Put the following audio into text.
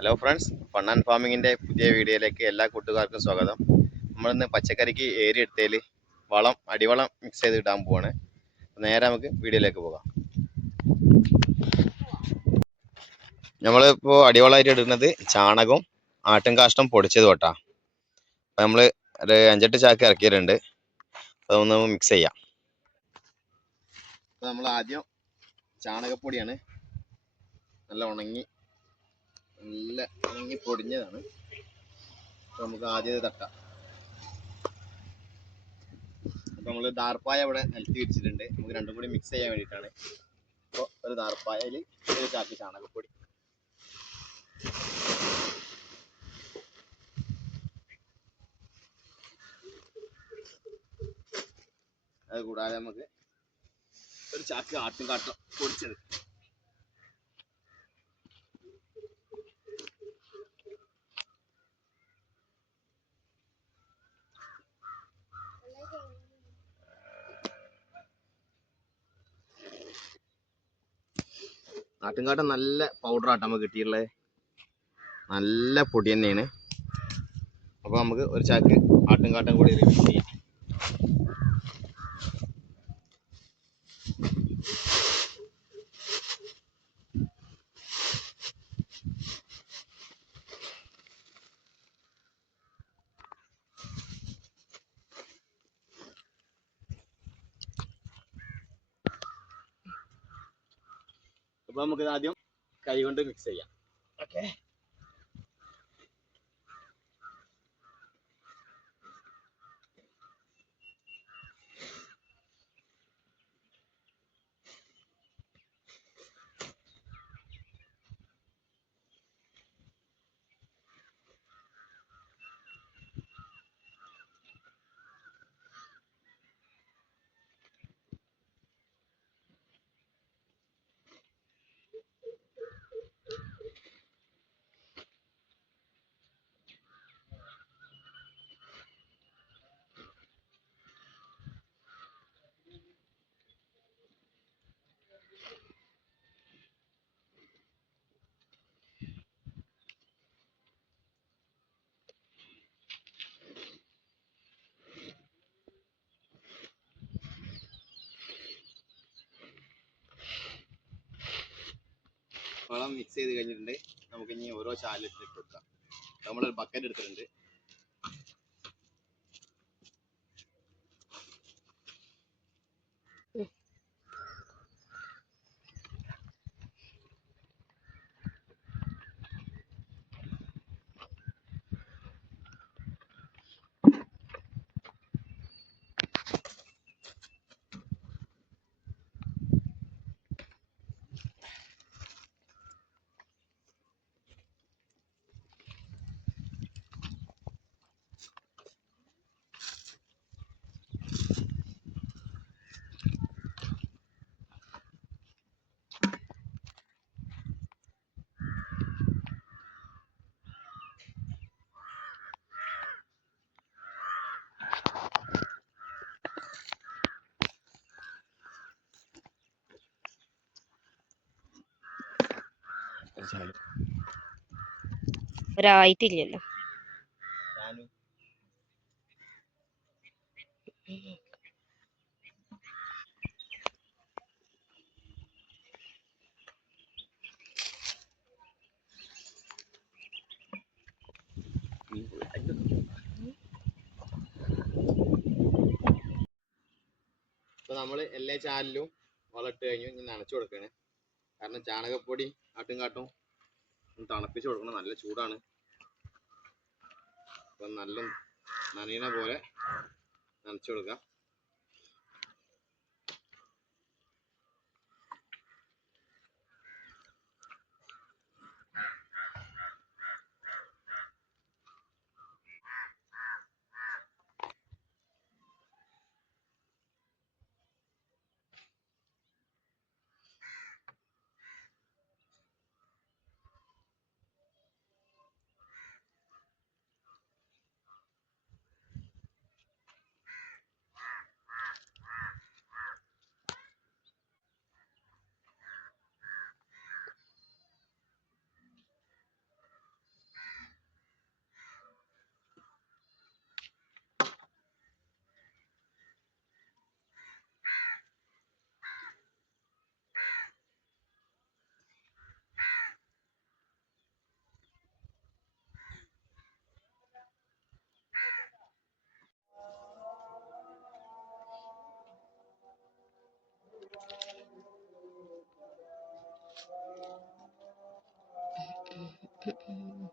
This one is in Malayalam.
ഹലോ ഫ്രണ്ട്സ് ഫണ്ണാൻ ഫാമിങ്ങിന്റെ പുതിയ വീഡിയോയിലേക്ക് എല്ലാ കൂട്ടുകാർക്കും സ്വാഗതം. നമ്മളിന്ന് പച്ചക്കറിക്ക് ഏരി എടുത്തതിൽ വളം അടിവളം മിക്സ് ചെയ്ത് ഇടാൻ പോവാണ്. നേരെ നമുക്ക് വീഡിയോയിലേക്ക് പോകാം. നമ്മളിപ്പോൾ അടിവളമായിട്ട് ഇടുന്നത് ചാണകവും ആട്ടും കാഷ്ടം പൊടിച്ചത് തൊട്ടാ അപ്പം നമ്മൾ ഒരു അഞ്ചെട്ട് ചാക്ക് ഇറക്കിയിട്ടുണ്ട്. അതൊന്ന് മിക്സ് ചെയ്യാം. അപ്പോൾ നമ്മൾ ആദ്യം ചാണകപ്പൊടിയാണ് നല്ല ഉണങ്ങി നല്ല ഉണങ്ങി പൊടിഞ്ഞതാണ്. നമുക്ക് ആദ്യം തട്ടാം. അപ്പൊ നമ്മൾ ദാർപ്പായ ഇവിടെ നിലത്തി വെച്ചിട്ടുണ്ട് നമുക്ക് രണ്ടും കൂടി മിക്സ് ചെയ്യാൻ വേണ്ടിയിട്ടാണ്. അപ്പോൾ ഒരു ദാർപ്പായയിൽ ഒരു ചാക്കി ചാണകപ്പൊടി. അത് കൂടാതെ നമുക്ക് ഒരു ചാക്ക് ആട്ടും കാട്ടം പൊടിച്ചത് ആട്ടുംകാട്ടം നല്ല പൗഡർ ആട്ടം നമുക്ക് കിട്ടിയിട്ടുള്ളത് നല്ല പൊടി തന്നെയാണ്. അപ്പോൾ നമുക്ക് ഒരു ചാക്ക് ആട്ടുംകാട്ടം കൂടി ചെയ്യാം. അപ്പോൾ നമുക്ക് ആദ്യം കൈ കൊണ്ട് മിക്സ് ചെയ്യാം. ഓക്കെ വളം മിക്സ് ചെയ്ത് കഴിഞ്ഞിട്ടുണ്ടെങ്കിൽ നമുക്ക് ഇനി ഓരോ ചാലിട്ട് ഇട്ട് കൊടുക്കാം. നമ്മളൊരു ബക്കറ്റ് എടുത്തിട്ടുണ്ട്. ചാൽ. ഒരായിട്ടില്ലല്ലോ. ഇപ്പൊ നമ്മൾ എല്ലാ ചാലിലും വളമിട്ട് കഴിഞ്ഞു ഇനി നനച്ചു കൊടുക്കണേ. കാരണം ചാണകപ്പൊടി ആട്ടും കാട്ടും തണുപ്പിച്ച് കൊടുക്കണം. നല്ല ചൂടാണ്. അപ്പം നല്ല നനയണ പോലെ നനച്ചു കൊടുക്കാം. Mm-mm.